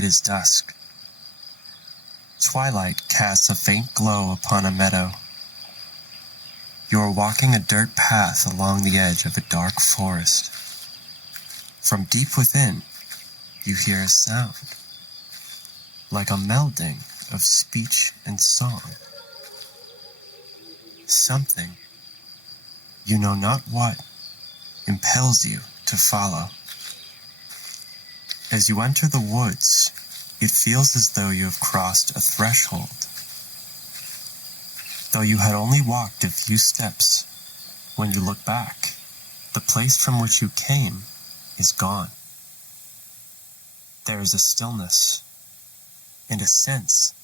It is dusk. Twilight casts a faint glow upon a meadow. You are walking a dirt path along the edge of a dark forest. From deep within, you hear a sound, like a melding of speech and song. Something, you know not what, impels you to follow. As you enter the woods, it feels as though you have crossed a threshold. Though you had only walked a few steps, when you look back, the place from which you came is gone. There is a stillness, and a sense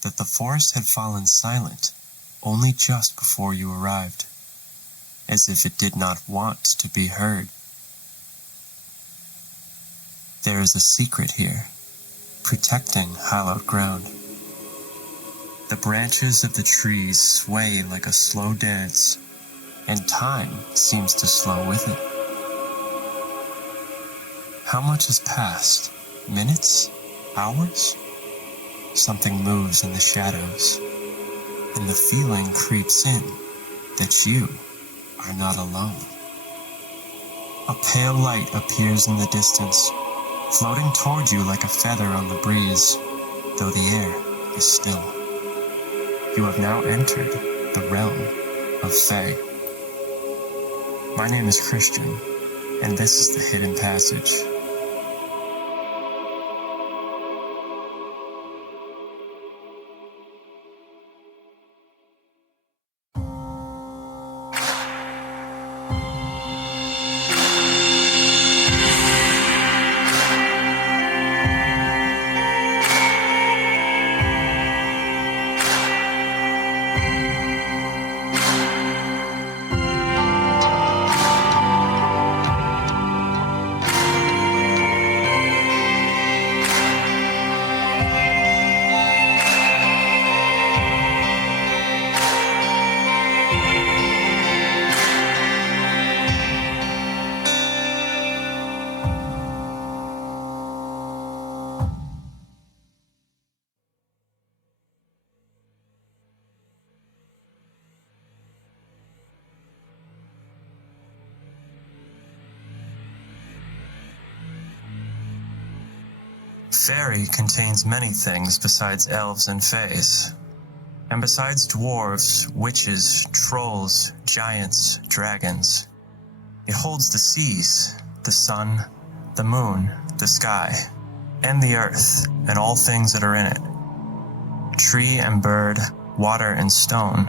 that the forest had fallen silent only just before you arrived, as if it did not want to be heard. There is a secret here, protecting hallowed ground. The branches of the trees sway like a slow dance, and time seems to slow with it. How much has passed? Minutes? Hours? Something moves in the shadows, and the feeling creeps in that you are not alone. A pale light appears in the distance, floating toward you like a feather on the breeze, though the air is still. You have now entered the realm of Fae. My name is Christian, and this is the Hidden Passage. Faerie contains many things besides elves and fays. And besides dwarves, witches, trolls, giants, dragons, it holds the seas, the sun, the moon, the sky, and the earth, and all things that are in it. Tree and bird, water and stone,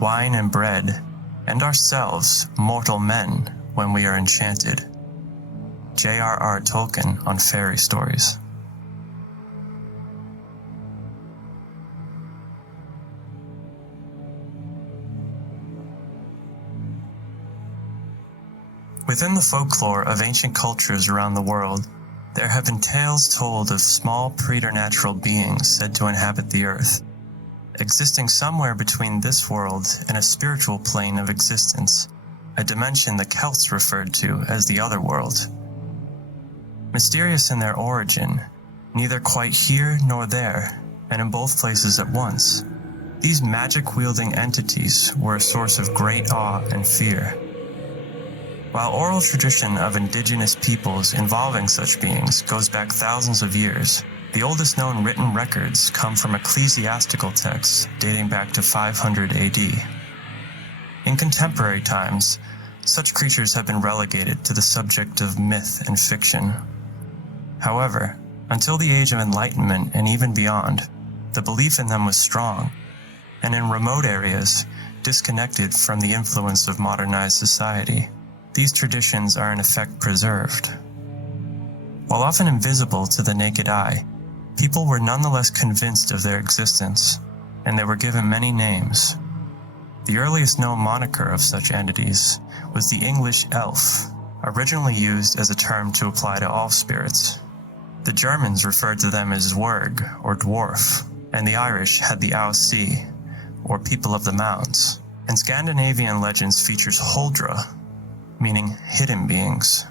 wine and bread, and ourselves, mortal men, when we are enchanted. J.R.R. Tolkien on fairy stories. Within the folklore of ancient cultures around the world, there have been tales told of small preternatural beings said to inhabit the earth, existing somewhere between this world and a spiritual plane of existence, a dimension the Celts referred to as the Otherworld. Mysterious in their origin, neither quite here nor there, and in both places at once, these magic-wielding entities were a source of great awe and fear. While oral tradition of indigenous peoples involving such beings goes back thousands of years, the oldest known written records come from ecclesiastical texts dating back to 500 AD. In contemporary times, such creatures have been relegated to the subject of myth and fiction. However, until the Age of Enlightenment and even beyond, the belief in them was strong, and in remote areas, disconnected from the influence of modernized society. These traditions are in effect preserved. While often invisible to the naked eye, people were nonetheless convinced of their existence, and they were given many names. The earliest known moniker of such entities was the English elf, originally used as a term to apply to all spirits. The Germans referred to them as Zwerg, or dwarf, and the Irish had the Aussie, or people of the mounds. And Scandinavian legends features Huldra, meaning hidden beings.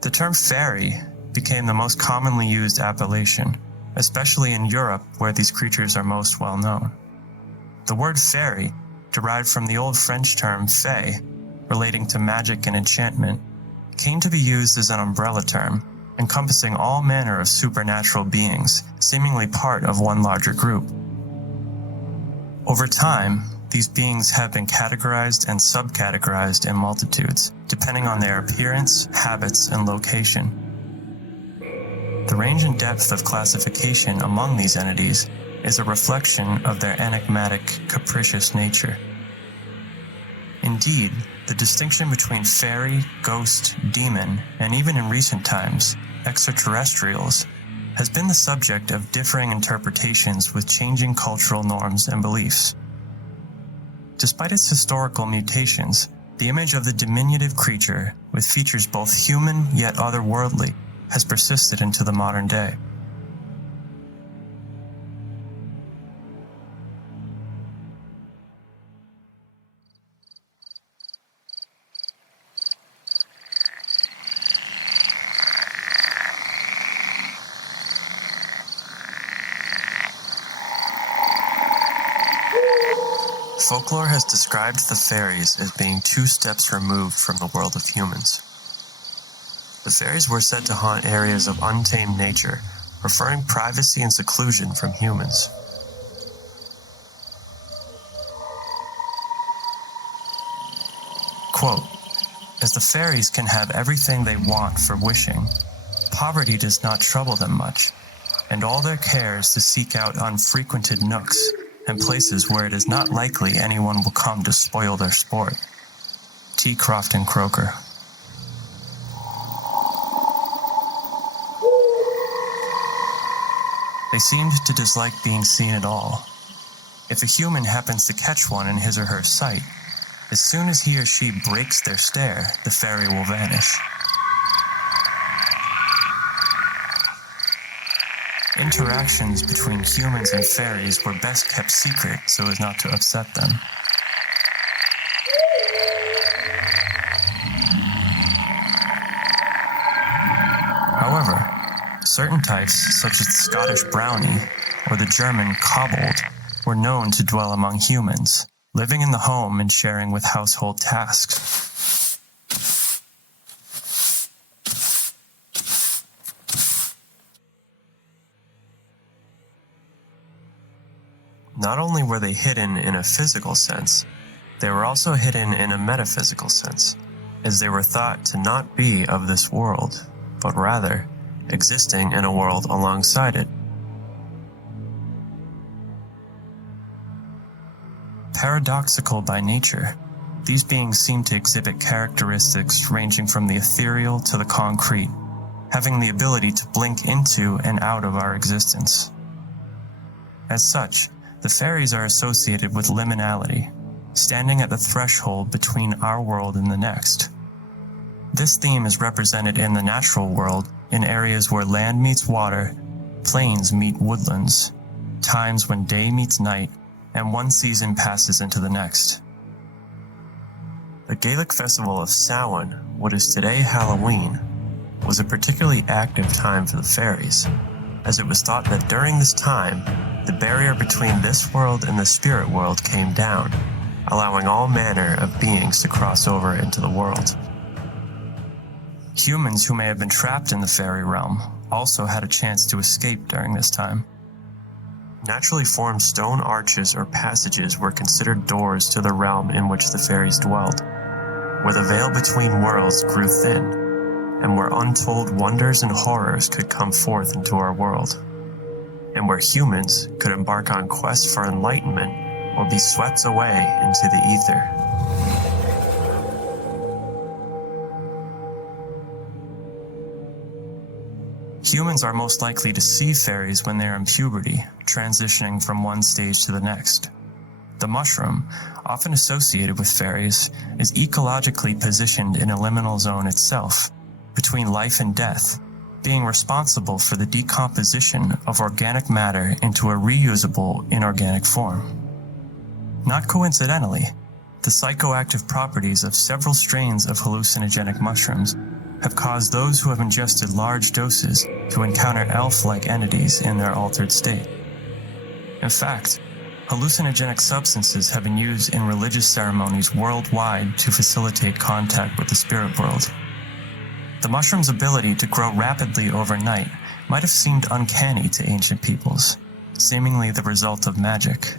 The term fairy became the most commonly used appellation, especially in Europe where these creatures are most well known. The word fairy, derived from the old French term fée, relating to magic and enchantment, came to be used as an umbrella term, encompassing all manner of supernatural beings, seemingly part of one larger group. Over time, these beings have been categorized and subcategorized in multitudes, depending on their appearance, habits, and location. The range and depth of classification among these entities is a reflection of their enigmatic, capricious nature. Indeed, the distinction between fairy, ghost, demon, and even in recent times, extraterrestrials, has been the subject of differing interpretations with changing cultural norms and beliefs. Despite its historical mutations, the image of the diminutive creature, with features both human yet otherworldly, has persisted into the modern day. Folklore has described the fairies as being 2 steps removed from the world of humans. The fairies were said to haunt areas of untamed nature, preferring privacy and seclusion from humans. Quote, "As the fairies can have everything they want for wishing, poverty does not trouble them much, and all their care is to seek out unfrequented nooks and places where it is not likely anyone will come to spoil their sport." T. Crofton Croker. They seemed to dislike being seen at all. If a human happens to catch one in his or her sight, as soon as he or she breaks their stare, the fairy will vanish. Interactions between humans and fairies were best kept secret so as not to upset them. However, certain types, such as the Scottish brownie or the German kobold, were known to dwell among humans, living in the home and sharing with household tasks. Not only were they hidden in a physical sense, they were also hidden in a metaphysical sense, as they were thought to not be of this world, but rather existing in a world alongside it. Paradoxical by nature, these beings seem to exhibit characteristics ranging from the ethereal to the concrete, having the ability to blink into and out of our existence. As such, the fairies are associated with liminality, standing at the threshold between our world and the next. This theme is represented in the natural world in areas where land meets water, plains meet woodlands, times when day meets night, and one season passes into the next. The Gaelic festival of Samhain, what is today Halloween, was a particularly active time for the fairies, as it was thought that during this time, the barrier between this world and the spirit world came down, allowing all manner of beings to cross over into the world. Humans who may have been trapped in the fairy realm also had a chance to escape during this time. Naturally formed stone arches or passages were considered doors to the realm in which the fairies dwelled, where the veil between worlds grew thin, and where untold wonders and horrors could come forth into our world, and where humans could embark on quests for enlightenment or be swept away into the ether. Humans are most likely to see fairies when they are in puberty, transitioning from one stage to the next. The mushroom, often associated with fairies, is ecologically positioned in a liminal zone itself, between life and death, being responsible for the decomposition of organic matter into a reusable inorganic form. Not coincidentally, the psychoactive properties of several strains of hallucinogenic mushrooms have caused those who have ingested large doses to encounter elf-like entities in their altered state. In fact, hallucinogenic substances have been used in religious ceremonies worldwide to facilitate contact with the spirit world. The mushroom's ability to grow rapidly overnight might have seemed uncanny to ancient peoples, seemingly the result of magic.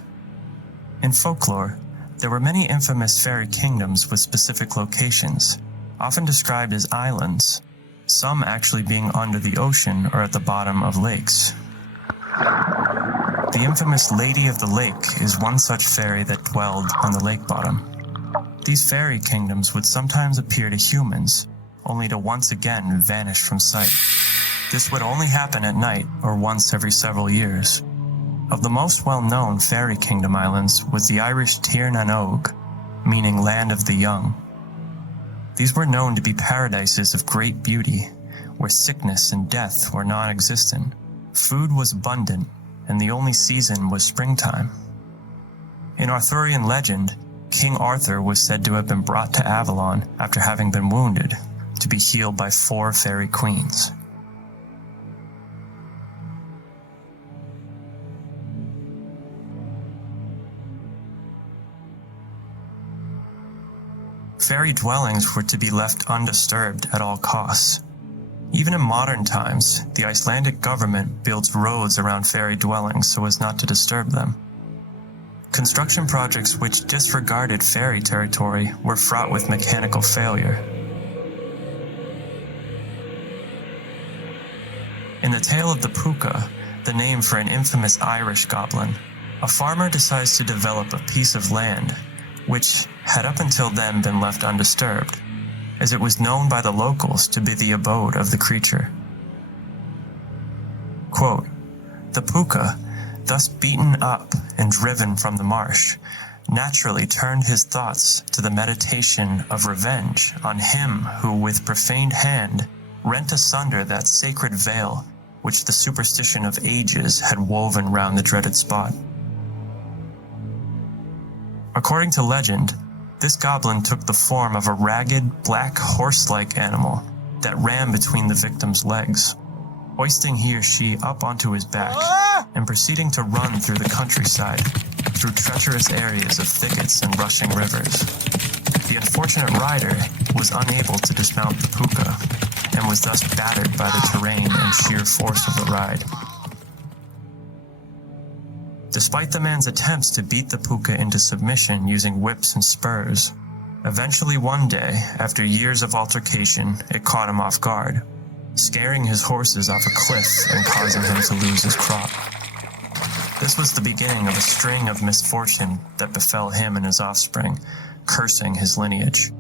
In folklore, there were many infamous fairy kingdoms with specific locations, often described as islands, some actually being under the ocean or at the bottom of lakes. The infamous Lady of the Lake is one such fairy that dwelled on the lake bottom. These fairy kingdoms would sometimes appear to humans, only to once again vanish from sight. This would only happen at night or once every several years. Of the most well-known fairy kingdom islands was the Irish Tir na Og, meaning land of the young. These were known to be paradises of great beauty, where sickness and death were non-existent. Food was abundant, and the only season was springtime. In Arthurian legend, King Arthur was said to have been brought to Avalon after having been wounded, to be healed by 4 fairy queens. Fairy dwellings were to be left undisturbed at all costs. Even in modern times, the Icelandic government builds roads around fairy dwellings so as not to disturb them. Construction projects which disregarded fairy territory were fraught with mechanical failure. In the tale of the Pookah, the name for an infamous Irish goblin, a farmer decides to develop a piece of land, which had up until then been left undisturbed, as it was known by the locals to be the abode of the creature. Quote, "The Pookah, thus beaten up and driven from the marsh, naturally turned his thoughts to the meditation of revenge on him who with profaned hand rent asunder that sacred veil which the superstition of ages had woven round the dreaded spot." According to legend, this goblin took the form of a ragged, black horse-like animal that ran between the victim's legs, hoisting he or she up onto his back and proceeding to run through the countryside, through treacherous areas of thickets and rushing rivers. The unfortunate rider was unable to dismount the Pookah, and was thus battered by the terrain and sheer force of the ride. Despite the man's attempts to beat the Pookah into submission using whips and spurs, eventually one day, after years of altercation, it caught him off guard, scaring his horses off a cliff and causing him to lose his crop. This was the beginning of a string of misfortune that befell him and his offspring, cursing his lineage.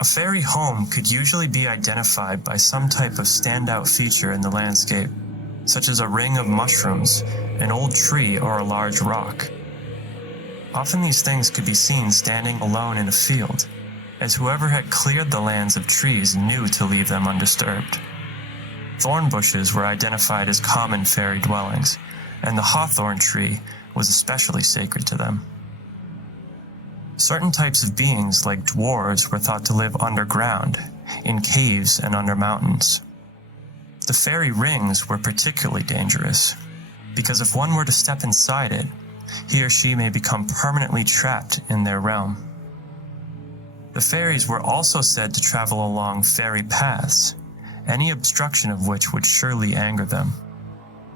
A fairy home could usually be identified by some type of standout feature in the landscape, such as a ring of mushrooms, an old tree, or a large rock. Often these things could be seen standing alone in a field, as whoever had cleared the lands of trees knew to leave them undisturbed. Thorn bushes were identified as common fairy dwellings, and the hawthorn tree was especially sacred to them. Certain types of beings, like dwarves, were thought to live underground, in caves and under mountains. The fairy rings were particularly dangerous, because if one were to step inside it, he or she may become permanently trapped in their realm. The fairies were also said to travel along fairy paths, any obstruction of which would surely anger them.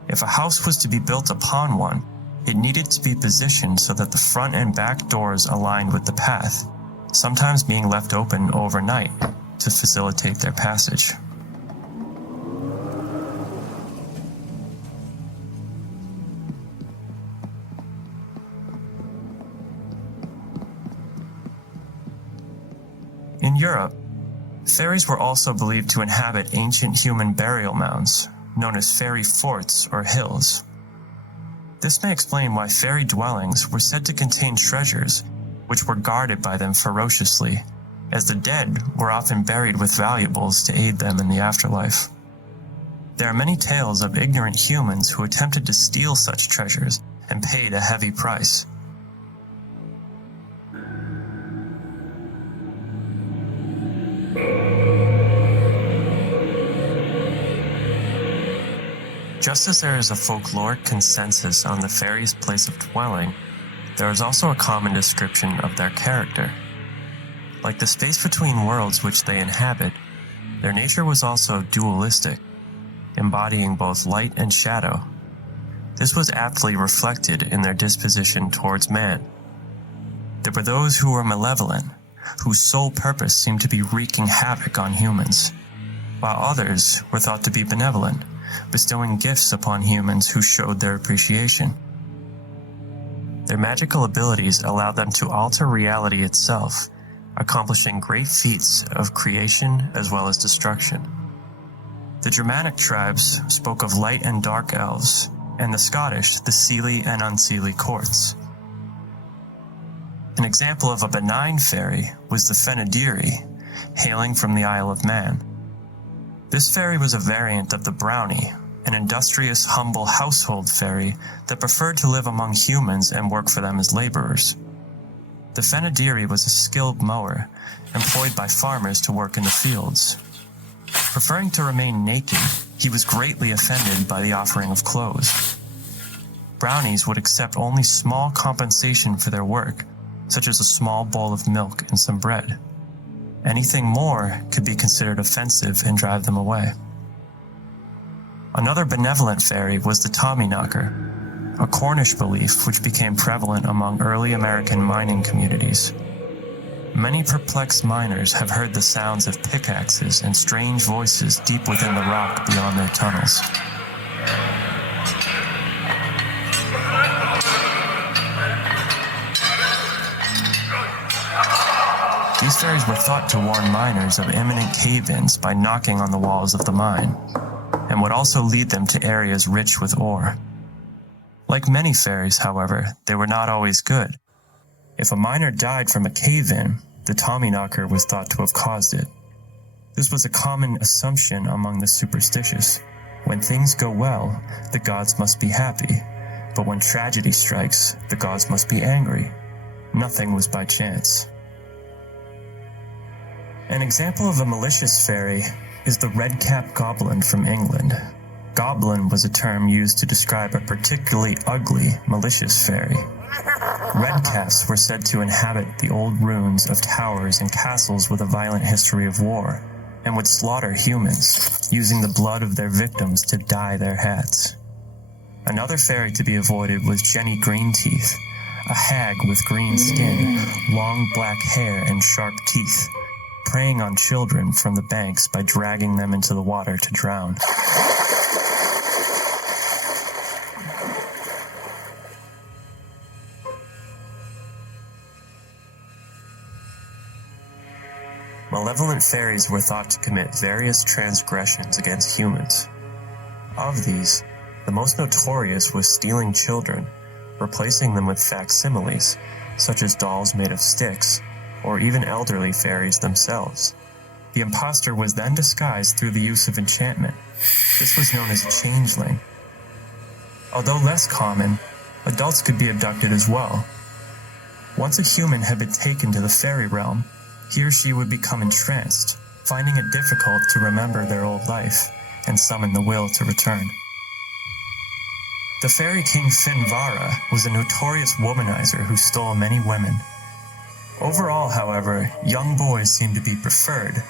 If a house was to be built upon one, it needed to be positioned so that the front and back doors aligned with the path, sometimes being left open overnight to facilitate their passage. In Europe, fairies were also believed to inhabit ancient human burial mounds, known as fairy forts or hills. This may explain why fairy dwellings were said to contain treasures which were guarded by them ferociously, as the dead were often buried with valuables to aid them in the afterlife. There are many tales of ignorant humans who attempted to steal such treasures and paid a heavy price. Just as there is a folkloric consensus on the fairies' place of dwelling, there is also a common description of their character. Like the space between worlds which they inhabit, their nature was also dualistic, embodying both light and shadow. This was aptly reflected in their disposition towards man. There were those who were malevolent, whose sole purpose seemed to be wreaking havoc on humans, while others were thought to be benevolent, bestowing gifts upon humans who showed their appreciation. Their magical abilities allowed them to alter reality itself, accomplishing great feats of creation as well as destruction. The Germanic tribes spoke of light and dark elves, and the Scottish the Seelie and Unseelie courts. An example of a benign fairy was the Fenodyree, hailing from the Isle of Man. This fairy was a variant of the brownie, an industrious, humble household fairy that preferred to live among humans and work for them as laborers. The Fenodyree was a skilled mower, employed by farmers to work in the fields. Preferring to remain naked, he was greatly offended by the offering of clothes. Brownies would accept only small compensation for their work, such as a small bowl of milk and some bread. Anything more could be considered offensive and drive them away. Another benevolent fairy was the Tommyknocker, a Cornish belief which became prevalent among early American mining communities. Many perplexed miners have heard the sounds of pickaxes and strange voices deep within the rock beyond their tunnels. These fairies were thought to warn miners of imminent cave-ins by knocking on the walls of the mine, and would also lead them to areas rich with ore. Like many fairies, however, they were not always good. If a miner died from a cave-in, the Tommyknocker was thought to have caused it. This was a common assumption among the superstitious. When things go well, the gods must be happy, but when tragedy strikes, the gods must be angry. Nothing was by chance. An example of a malicious fairy is the red-capped goblin from England. Goblin was a term used to describe a particularly ugly, malicious fairy. Redcaps were said to inhabit the old ruins of towers and castles with a violent history of war, and would slaughter humans, using the blood of their victims to dye their hats. Another fairy to be avoided was Jenny Greenteeth, a hag with green skin, long black hair, and sharp teeth, preying on children from the banks by dragging them into the water to drown. Malevolent fairies were thought to commit various transgressions against humans. Of these, the most notorious was stealing children, replacing them with facsimiles, such as dolls made of sticks, or even elderly fairies themselves. The impostor was then disguised through the use of enchantment. This was known as a changeling. Although less common, adults could be abducted as well. Once a human had been taken to the fairy realm, he or she would become entranced, finding it difficult to remember their old life and summon the will to return. The fairy king Finvara was a notorious womanizer who stole many women. Overall, however, young boys seemed to be preferred,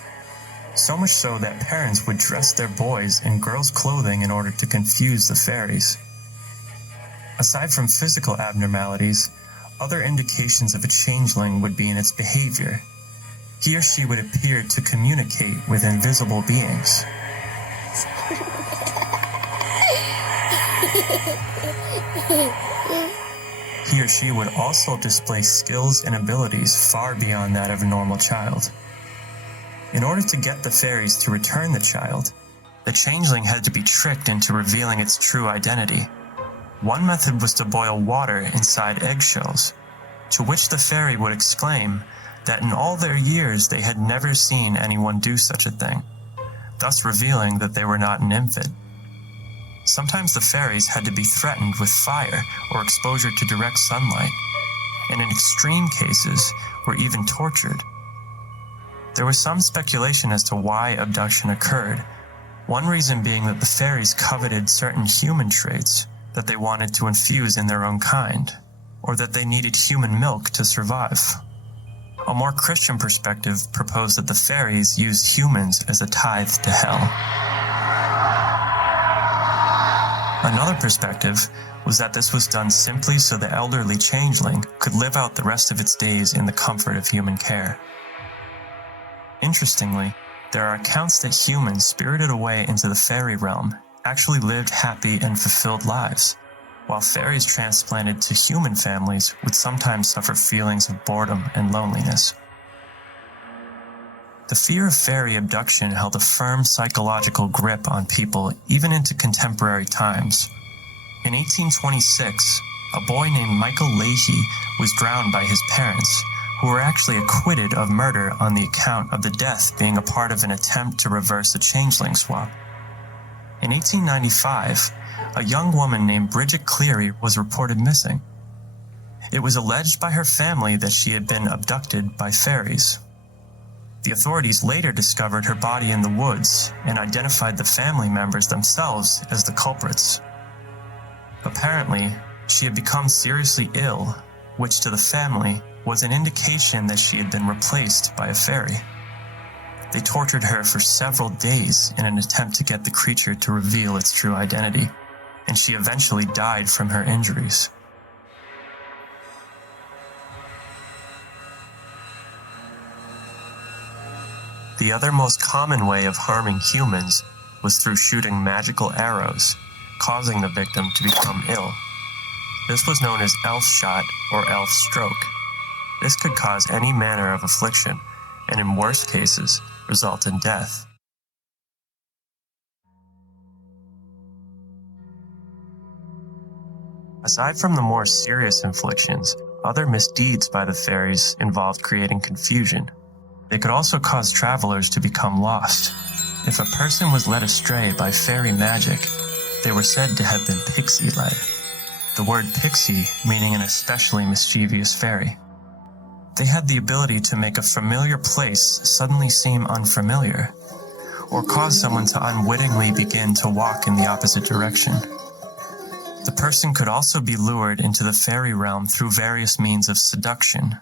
so much so that parents would dress their boys in girls' clothing in order to confuse the fairies. Aside from physical abnormalities, other indications of a changeling would be in its behavior. He or she would appear to communicate with invisible beings. He or she would also display skills and abilities far beyond that of a normal child. In order to get the fairies to return the child, the changeling had to be tricked into revealing its true identity. One method was to boil water inside eggshells, to which the fairy would exclaim that in all their years they had never seen anyone do such a thing, thus revealing that they were not an infant. Sometimes the fairies had to be threatened with fire or exposure to direct sunlight, and in extreme cases were even tortured. There was some speculation as to why abduction occurred, One reason being that the fairies coveted certain human traits that they wanted to infuse in their own kind, or that they needed human milk to survive. A more Christian perspective proposed that the fairies used humans as a tithe to hell. Another perspective was that this was done simply so the elderly changeling could live out the rest of its days in the comfort of human care. Interestingly, there are accounts that humans spirited away into the fairy realm actually lived happy and fulfilled lives, while fairies transplanted to human families would sometimes suffer feelings of boredom and loneliness. The fear of fairy abduction held a firm psychological grip on people even into contemporary times. In 1826, a boy named Michael Leahy was drowned by his parents, who were actually acquitted of murder on the account of the death being a part of an attempt to reverse a changeling swap. In 1895, a young woman named Bridget Cleary was reported missing. It was alleged by her family that she had been abducted by fairies. The authorities later discovered her body in the woods and identified the family members themselves as the culprits. Apparently, she had become seriously ill, which to the family was an indication that she had been replaced by a fairy. They tortured her for several days in an attempt to get the creature to reveal its true identity, and she eventually died from her injuries. The other most common way of harming humans was through shooting magical arrows, causing the victim to become ill. This was known as elf shot or elf stroke. This could cause any manner of affliction, and in worst cases, result in death. Aside from the more serious inflictions, other misdeeds by the fairies involved creating confusion. They could also cause travelers to become lost. If a person was led astray by fairy magic, they were said to have been pixie-led. The word pixie meaning an especially mischievous fairy. They had the ability to make a familiar place suddenly seem unfamiliar, or cause someone to unwittingly begin to walk in the opposite direction. The person could also be lured into the fairy realm through various means of seduction.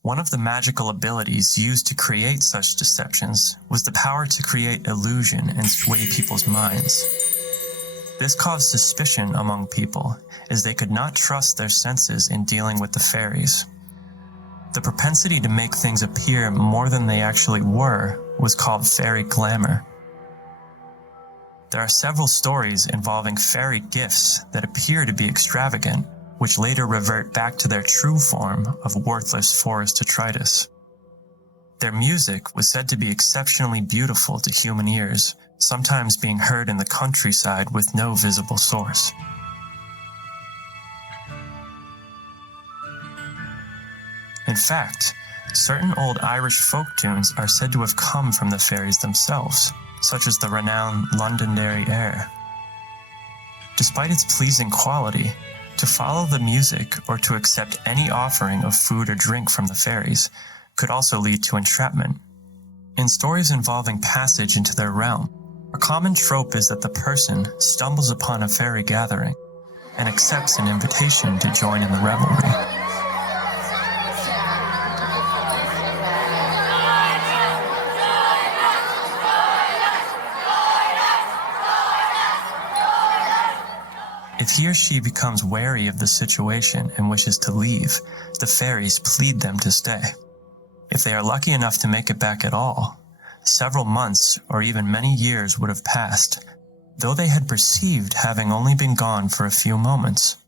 One of the magical abilities used to create such deceptions was the power to create illusion and sway people's minds. This caused suspicion among people, as they could not trust their senses in dealing with the fairies. The propensity to make things appear more than they actually were was called fairy glamour. There are several stories involving fairy gifts that appear to be extravagant, which later revert back to their true form of worthless forest detritus. Their music was said to be exceptionally beautiful to human ears, sometimes being heard in the countryside with no visible source. In fact, certain old Irish folk tunes are said to have come from the fairies themselves, such as the renowned Londonderry air. Despite its pleasing quality, to follow the music or to accept any offering of food or drink from the fairies could also lead to entrapment. In stories involving passage into their realm, a common trope is that the person stumbles upon a fairy gathering and accepts an invitation to join in the revelry. If he or she becomes wary of the situation and wishes to leave, the fairies plead them to stay. If they are lucky enough to make it back at all, several months or even many years would have passed, though they had perceived having only been gone for a few moments.